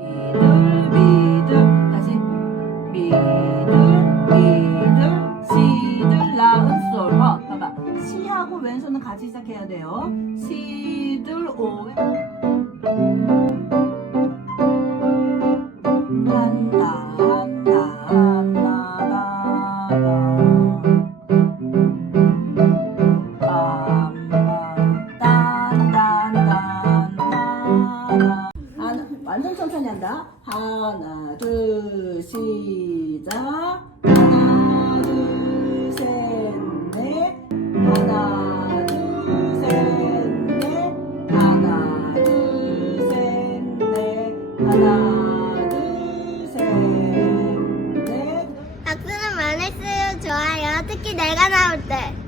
미들 다시 미들 시들 라은 솔 어, 봐봐 시하고 왼손은 같이 시작해야 돼요 시들 오에 한 완전 천천히 한다. 하나, 둘, 시작. 하나, 둘, 셋, 넷. 하나, 둘, 셋, 넷. 하나, 둘, 셋, 넷. 하나, 둘, 셋, 넷. 박수는 많이 쓰요 좋아요. 특히 내가 나올 때.